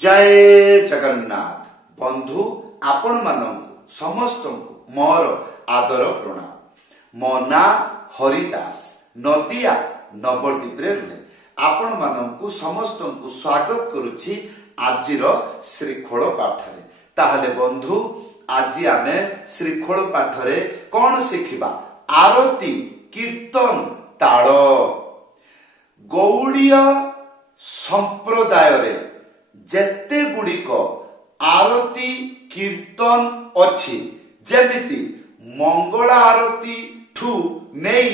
जय जगन्नाथ बंधु आपण मानक समस्त मोर आदर प्रणाम। मो ना हरिदास नदिया नवद्वीप रे रुहे आपण मानक समस्त को स्वागत करुछि आजिर श्रीखोल पाठरे। ताहले बंधु आज आमे श्रीखोल पाठरे कौन शिखिबा? आरती कीर्तन ताल। गौड़ीय संप्रदाय रे जेते गुड़िक आरती कीर्तन अछि जेमिति मंगला आरती ठू नेई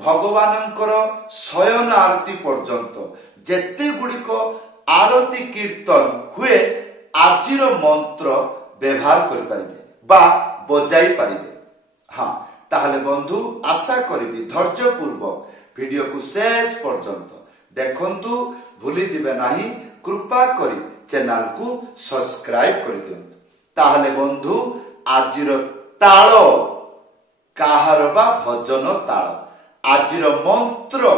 भगवानंकर शयन आरती पर्यंत जेते गुड़िक आरती कीर्तन हुए आजिर मंत्र व्यवहार करि परिबे बा बजाई परिबे। हाँ ताहले बंधु आशा करिबी धैर्य पूर्वक वीडियो को शेष पर्यंत देखंतु, भूली जिबे नाही। कृपा करी चैनल को सब्सक्राइब कर दियंतु। ताहले बंधु आजिर ताल काहार बा भजन ताल, आजिर मंत्र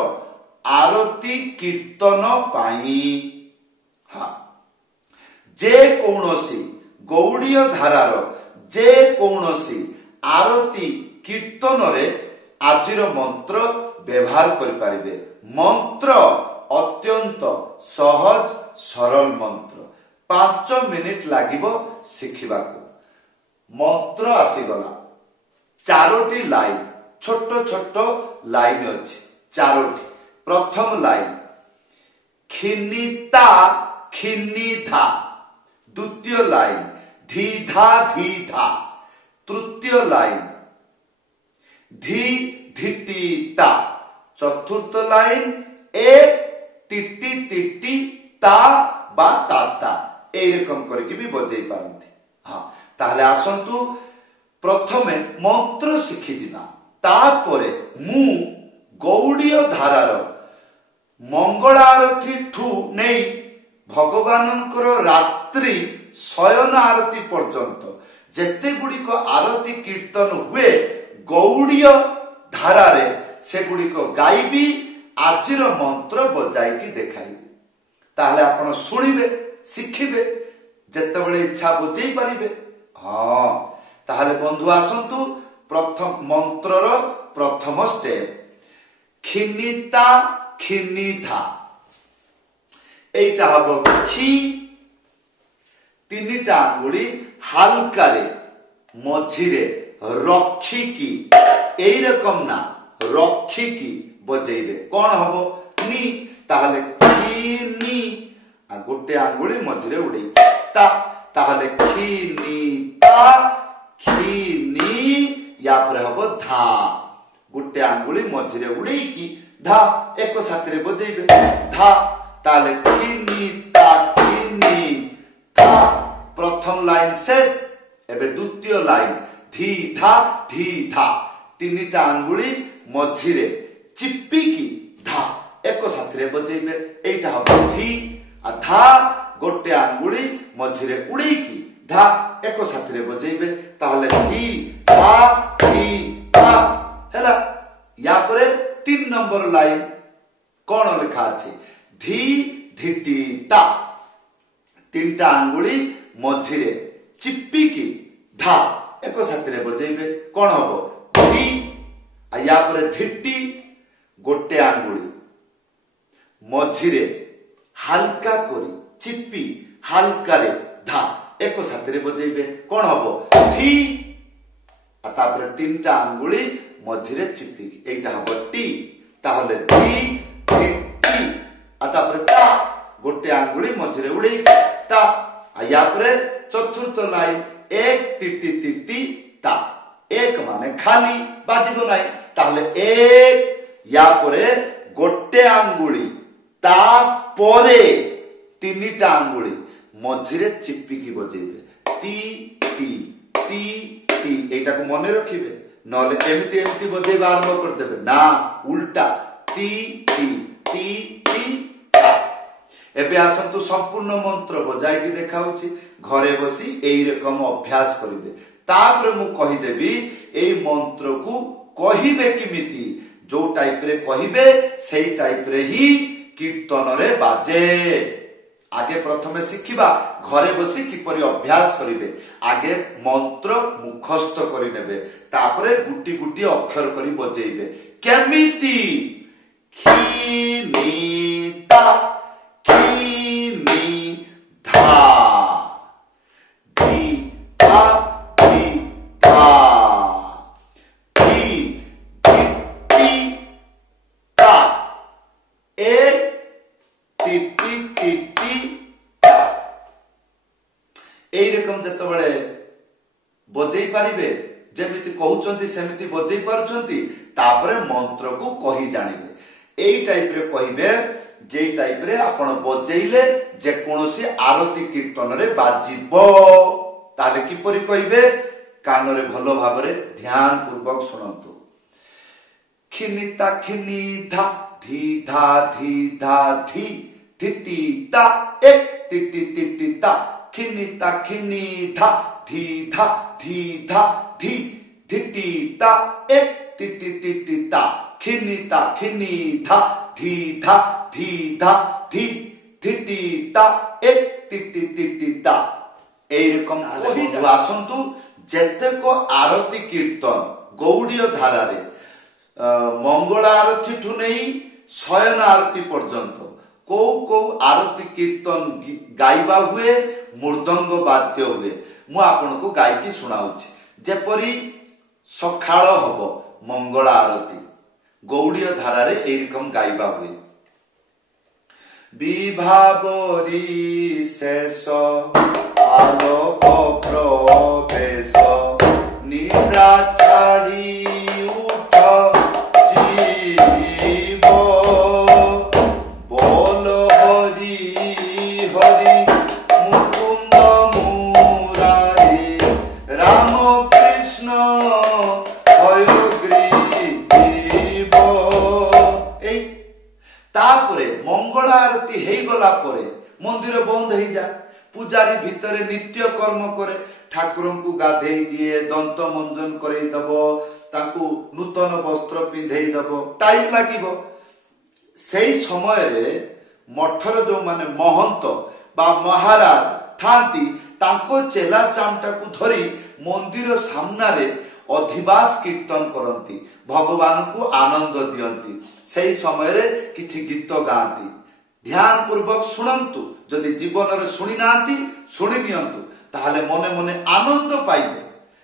आरती कीर्तन पाई। हाँ जे कौनसी गौड़ीय धारार जे कौनसी आरती कीर्तन रे आजिर मंत्र व्यवहार करि परिबे। मंत्र अत्यंत सहज सरल मंत्र, 5 मिनिट लागिबो शिखिबा को। मंत्र आसीगला 4टी लाइन, छोट छोट लाइन अछि 4टी। प्रथम लाइन खिनिता खिनिधा, द्वितीय लाइन धीधा धीधा, तृतीय लाइन धी धिटिता, चतुर्थ लाइन एक तिटी तिटी ता बा ताता, एरकम करके भी बजाई पारंती। हाँ ताहले आसंतु प्रथमे मंत्र शिखि जिना, तापरे मु गौड़ीय धारार मंगला आरती ठू नेई भगवानंकर रात्रि शयन आरती पर्यंत जेते गुड़िक आरती कीर्तन हुए गौड़ीय धारारे से गुड़िक गाइबी आजिर मंत्र बजाई देखाइबे। ताहले आपण सुनिबे शिखिबे, जेतेबेले इच्छा बजाई पारिबे। हाँ ताहले बंधु आसंतु प्रथम मंत्रर प्रथम स्टेप खिनिता खिनिधा। एटा हबो खि, तीनिटा आंगुली हालका रे मझिरे रखिकी, एई रकम ना रखिकी बजेइबे। कौन हबो? नी। ताहले खिनी आ गोटे आंगुली मझिरे उड़े ता, ताहले खिनी ता खिनी, या पर हबो धा। गोटे आंगुली मझिरे उड़े की धा एक साथरे बजेइबे धा। ताहले खिनी ता खिनी धा। प्रथम लाइन शेष। एबे द्वितीय लाइन धी धा, तीनिटा आंगुली मझिरे चिप्पी की धा एक साथरे बजेइबे। एटा हबो धी आ धा गोटे आंगुली मझिरे उड़े की धा एक साथरे बजेइबे। ताहले धी धा हैला। या परे 3 नंबर लाइन कोन लिखा अछि? धी धिटी ता, तीनटा आंगुली मझिरे चिप्पी की धा एक साथरे बजेइबे। कोन हबो? धी। आ या परे धिटी गोटे आंगुली मझिरे हालका करी चिप्पी हालका रे धा एक साथरे बजेइबे। कोन हबो? धी। आ तापरे तीनटा आंगुली मझिरे चिप्पी की, एटा हबो टी। ताहले धी धिटी आ तापरे ता गोटे आंगुली मझिरे उड़े ता। आ या परे चतुर्थ लाइन एक तिटी तिटी ता, एक माने खाली बाजिबो नाही। ताहले एक या परे गोटे आंगुली ता परे तीनिटा आंगुली मझिरे चिप्पी की बजेइबे ती टी ती टी। एटा को मने रखिबे, नले एमिति एमिति बजेइबा आरंभ कर देबे ना, उल्टा ती टी ती ती ता। एबे आसंतु संपूर्ण मंत्र बजाई की देखाउछि, घरे बसी एई रकम अभ्यास करिवे। तापर मु कहि देबी एई मंत्र को कहिबे किमिति, जो टाइप रे कहिबे सेई टाइप रे ही कीर्तन रे बाजे। आगे प्रथमे शिखिबा घरे बसी किपरि अभ्यास करिवे आगे मंत्र मुखस्थ करि नेबे तापरे गुटी गुटी अक्षर करि बजेइबे केमिति खिनिता खिनिधा धिता धिता धी धिता ए तिति तिति एई रकम जतबेले बजेई पारिबे जेमिति कहउचंती सेमिति बजेई पारुचंती तापरे मंत्र को कहि जानिबे एई टाइप रे कहिबे जे टाइप रे आपण बजेइले जे कोनोसी आरती कीर्तन रे बाजिबो ताले किपरि कहिबे कान रे भलो भाबरे ध्यान पूर्वक सुनंतु खिनिता खिनिधा धी धा धी धा धी धिति ता एक तिति तिति ता खिनिता खिनिधा धी धा धी धा धी धिति ता एक तिति तिति ता खिनिता खिनिधा धी धा धी धा धी धिति ता एक तिति तिति ता एई रकम कहि आसंतु जेतेको आरती कीर्तन गौड़ीय धारा रे मंगल आरती ठु नै शयन आरती पर्यंत को आरती कीर्तन गाइबा हुए मृदंग वाद्य हुए मु आपन को गायकी सुनाउछि जेपरी सखाळ हबो मंगल आरती गौड़ीय धारा रे एई रकम गाइबा हुए विभावरी शेष आलोक प्रवेश निद्रा छाड़ी उठ जीव बोल हरि हरि मुकुंद मुरारी राम कृष्ण हयग्रीव ए तापरे मंगल आरती हेई गला परे मंदिर बंद हेई जा पूजारी भितरे नित्य कर्म करे ठाकुर को गाधेई दिए दंत मंजन करई दबो ताकू नूतन वस्त्र पिंधेई दबो टाइम लागिबो सेई समय रे मठर जो माने महंत बा महाराज थांती तांको चेला चामटा को धरी मंदिर सामना रे अधिवास कीर्तन करंती भगवान को आनंद दियंती सेई समय रे किछि गीत गांती ध्यान पूर्वक सुनंतु जदि जीवन रे सुनि नांती सुनि नियंतु ताहाले मने मने आनंद पाइबे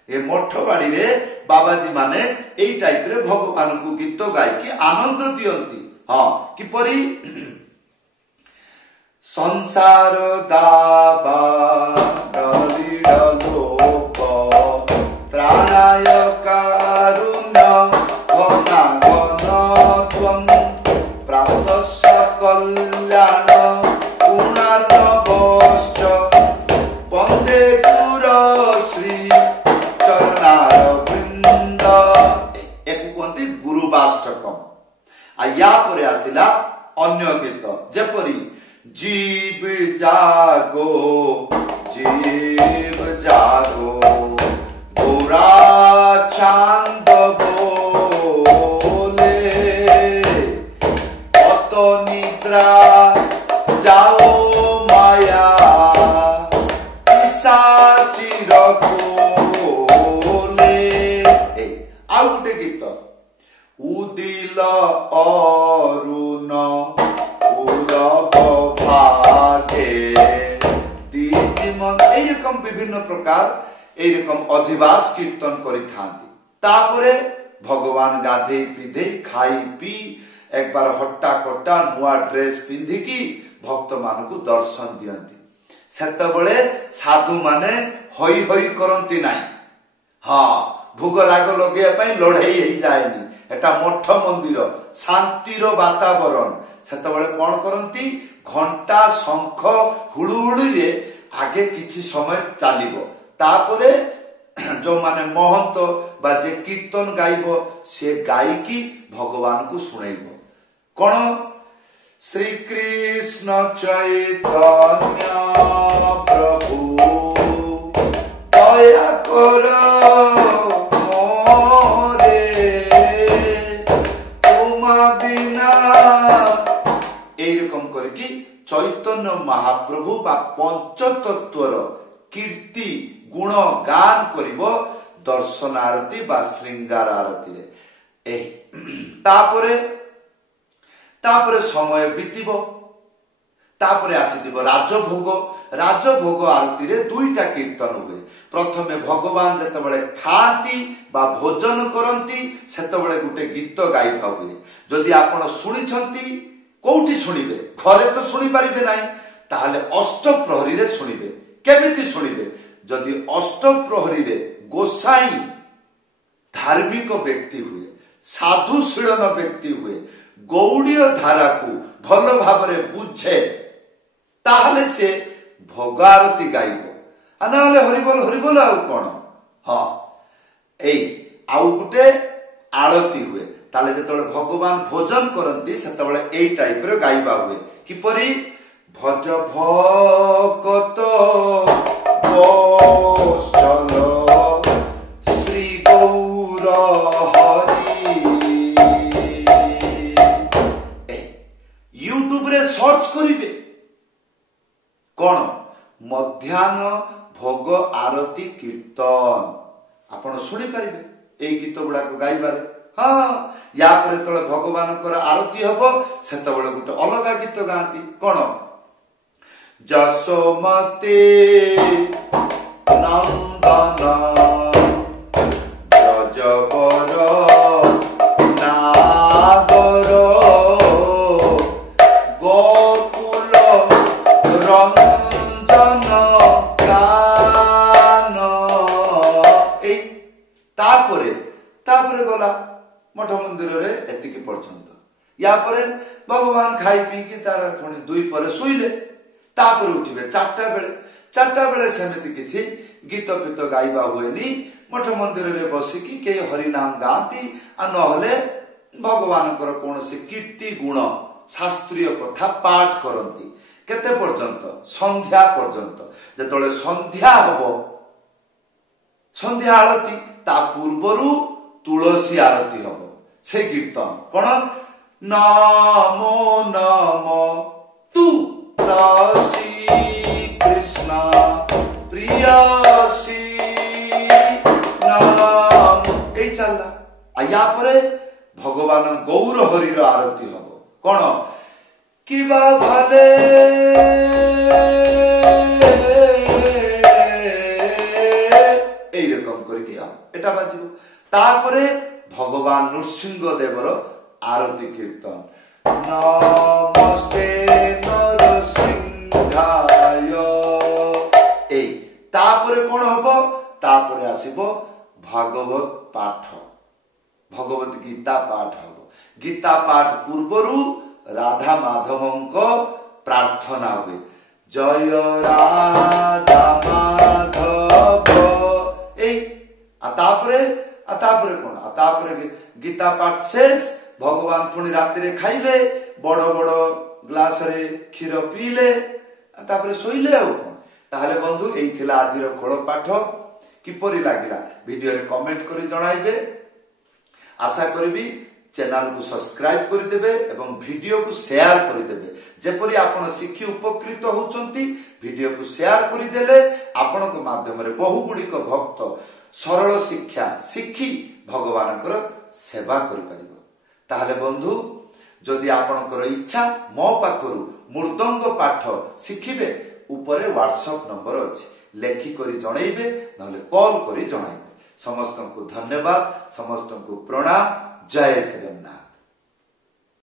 ए मठ बाड़ी रे बाबाजी माने एई टाइप रे भगवान को गीत गाय कि आनंद दियंती हां किपरि संसार दाबा दलिड लोक त्राणाय कारुण्य घना घन त्वं प्राप्तस्य कल्याण गुणार्णवश्च वन्दे पुर श्री चरणार वृंद एकु कहते गुरुवाष्टकम आ या परे आसिला अन्य गीत जेपरी जीव जागो गोरा चांद बोले अत निद्रा जाओ माया पिशाचिर कोले आ गुटे गीत उदिल अरुण पूरब भागे दीदिमन एई रकम विभिन्न प्रकार एई रकम अधिवास कीर्तन करि थांती तापरे भगवान गाधे पिधे खाई पी एक बार हट्टा कट्टा नुआ ड्रेस पिंधि की भक्त मान को दर्शन दियंती सेतबेले साधु माने होई होई करंती नाही हां भोग राग लगे पई लड़ाई हेई जायनी एटा मठ मंदिर शांतिर वातावरण सेतबेले कोन करंती घंटा शंख हुळुहुळी रे आगे किछि समय चालिबो तापरे जो माने महंत बा जे कीर्तन गाइबो से गायकी भगवान को सुनाइबो कोन श्री कृष्ण चैतन्य प्रभु दया करो चैतन्य महाप्रभु ବା ପଞ୍ଚତତ୍ୱର କୀର୍ତ୍ତି ଗୁଣ ଗାନ କରିବ ଦର୍ଶନ ଆରତୀ ବା ଶ୍ରୀଙ୍ଗାର ଆରତୀରେ। ତାପରେ ସମୟ ବିତିବ, ତାପରେ ଆସିଯିବ ରାଜଭୋଗ। ରାଜଭୋଗ ଆରତୀରେ ଦୁଇଟା କୀର୍ତ୍ତନ ହୁଏ। ପ୍ରଥମେ ଭଗବାନ ଯେତେବେଳେ ଖାଆନ୍ତି ବା ଭୋଜନ କରନ୍ତି ସେତେବେଳେ ଗୋଟେ ଗୀତ ଗାଇବା ହୁଏ। ଯଦି ଆପଣ ଶୁଣିଛନ୍ତି, କୋଉଠି ଶୁଣିବେ? ଘରେ ତ ଶୁଣିପାରିବେ ନାହିଁ, ତାହେଲେ ଅଷ୍ଟପ୍ରହରୀରେ ଶୁଣିବେ। କେମିତି ଶୁଣିବେ? ଯଦି ଅଷ୍ଟପ୍ରହରୀରେ ଗୋସାଇଁ ଧାର୍ମିକ ବ୍ୟକ୍ତି ହୁଏ, ସାଧୁଶୀଳନ ବ୍ୟକ୍ତି ହୁଏ, ଗୌଡୀୟ ଧାରାକୁ ଭଲ ଭାବରେ ବୁଝେ, ତାହେଲେ ସେ ଭୋଗ ଆରତୀ ଗାଇବ। ନହେଲେ ହରିବୋଲ ହରିବୋଲ ଆଉ କଣ। ହଁ, ଆଉ ଗୋଟେ ଆଳତୀ ହୁଏ। ତାହେଲେ ଯେତେବେଳେ ଭଗବାନ ଭୋଜନ କରନ୍ତି ସେତେବେଳେ ଏଇ ଟାଇପର ଗାଇବା ହୁଏ। କିପରି? ଭଜ ଭକତ ବତ୍ସଲ ଶ୍ରୀ ଗୌର ହରି। ୟୁଟ୍ୟୁବରେ ସର୍ଚ୍ଚ କରିବେ କଣ? ମଧ୍ୟାହ୍ନ ଭୋଗ ଆରତୀ କୀର୍ତ୍ତନ, ଆପଣ ଶୁଣିପାରିବେ ଏଇ ଗୀତ ଗୁଡାକ ଗାଇବାରେ। ହଁ, ୟା ପରେ ଯେତେବେଳେ ଭଗବାନଙ୍କର ଆରତୀ ହବ ସେତେବେଳେ ଗୋଟେ ଅଲଗା ଗୀତ ଗାଆନ୍ତି। କଣ? ଯଶୋମତେ ନନ୍ଦନ ବ୍ରଜବର ନାଗର ଗୋକୁଲ ରଞ୍ଜନ କାନ। ତାପରେ ଗଲା ମଠ ମନ୍ଦିରରେ ଏତିକି ପର୍ଯ୍ୟନ୍ତ। ୟା ପରେ ଭଗବାନ ଖାଇ ପିଇକି ତାର ପୁଣି 2 ପରେ ଶୋଇଲେ। ତାପରେ ଉଠିବେ 4ଟା ବେଳେ। 4ଟା ବେଳେ ସେମିତି କିଛି ଗୀତ ଫିତ ଗାଇବା ହୁଏନି। ମଠ ମନ୍ଦିରରେ ବସିକି କେହି ହରିନାମ ଗାଆନ୍ତି, ନହେଲେ ଭଗବାନଙ୍କର କୌଣସି କୀର୍ତ୍ତି ଗୁଣ ଶାସ୍ତ୍ରୀୟ କଥା ପାଠ କରନ୍ତି। କେତେ ପର୍ଯ୍ୟନ୍ତ? ସନ୍ଧ୍ୟା ପର୍ଯ୍ୟନ୍ତ। ଯେତେବେଳେ ସନ୍ଧ୍ୟା ହବ, ସନ୍ଧ୍ୟା ଆଳତୀ, ତା ପୂର୍ବରୁ ତୁଳସୀ ଆରତୀ ହବ। ସେ କୀର୍ତ୍ତନ କଣ? ନମୋ ନମ ତୁଳସୀ କୃଷ୍ଣ ପ୍ରିୟସୀ ନାମ। এই ଚାଲିଲା। ୟା ପରେ ଭଗବାନ ଗୌର ହରିର ଆରତୀ ହବ। କଣ? কিবা ভালে এইরকম করিকি এটা বাজিব। তারপরে ভগবান নৃসিংহ দেবর আরতি কীর্তন। নমস্তে নরসিংহায়। এই তারপরে কোন হব? তারপরে আসিব ভাগবত পাঠ, ভগবত গীতা পাঠ হব। গীতা পাঠ পূর্বরু রাধা মাধবঙ্ক প্রার্থনা হবে। জয় রাধা মাধব। এই তারপরে কোন? তারপরে গীতা পাঠ শেষ। ভগবান পুনি রাত্রে খাইলে, বড় বড় গ্লাসরে ক্ষীর পিইলে, তারপরে শোইলে। আর কোন? তাহলে বন্ধু এই ଥିଲା ଆଜିର ଖୋଳ ପାଠ। কিপରି লাগিলা ভিডিওরে কমেন্ট করে জনাইবে। আশা করিবি চ্যানেলକୁ সবস্ক্রাইব କରିଦେବେ ଏବଂ ଭିଡିଓକୁ ସେୟାର କରିଦେବେ। ଯେପରି ଆପଣ ଶିଖି ଉପକୃତ ହେଉଛନ୍ତି, ଭିଡିଓକୁ ସେୟାର କରିଦେଲେ ଆପଣଙ୍କ ମାଧ୍ୟମରେ ବହୁ ଗୁଡ଼ିକ ଭକ୍ତ ସରଳ ଶିକ୍ଷା ଶିଖି ଭଗବାନଙ୍କର ସେବା କରିପାରିବ। ତାହେଲେ ବନ୍ଧୁ, ଯଦି ଆପଣଙ୍କର ଇଚ୍ଛା ମୋ ପାଖରୁ ମୃଦଙ୍ଗ ପାଠ ଶିଖିବେ, ଉପରେ ହ୍ୱାଟ୍ସଆପ ନମ୍ବର ଅଛି, ଲେଖିକରି ଜଣାଇବେ, ନହେଲେ କଲ୍ କରି ଜଣାଇବେ। ସମସ୍ତଙ୍କୁ ଧନ୍ୟବାଦ, ସମସ୍ତଙ୍କୁ ପ୍ରଣାମ। ଜୟ ଜଗନ୍ନାଥ।